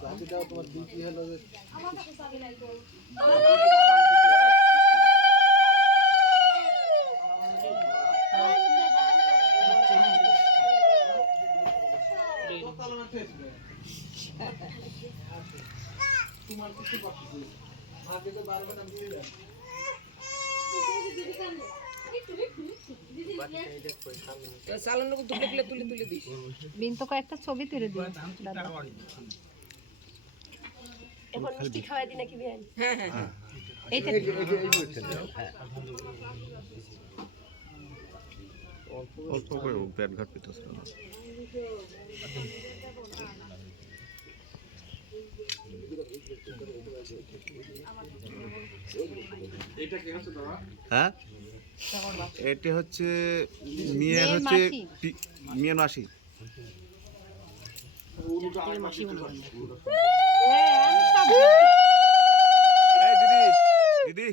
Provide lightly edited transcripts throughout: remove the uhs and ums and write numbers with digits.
তোমার ডিউটি হলো যে তোমার কিছু করতেছি আগে তো বারবার আমি ছিলাম বিন তো কয়েকটা ছবি তুলে দিই এখন মিষ্টি খাওয়াই দি নাকি বিয়ান? হ্যাঁ হ্যাঁ হ্যাঁ এইটা অল্প করে পেট ঘাট পেতেছে না হ্যাঁ এটা হচ্ছে মেয়ের হচ্ছে মেয়ের মাসি এই দিদি দিদি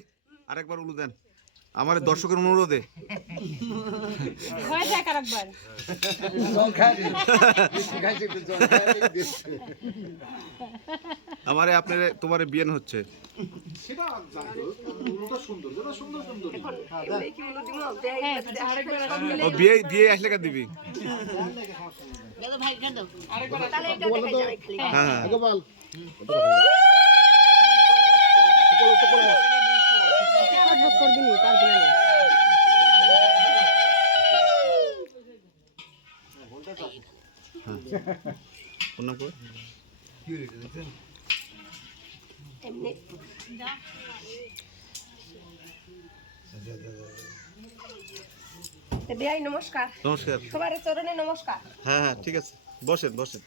আরেকবার উলু দেন আমার দর্শকের অনুরোধে আমারে আপনার তোমার বিয়ে হচ্ছে ও বিয়ে দিয়ে আসলে কেন দিবি হ্যাঁ হ্যাঁ বিয়াই নমস্কার। নমস্কার সবার চরণে নমস্কার। হ্যাঁ হ্যাঁ ঠিক আছে বসেন বসেন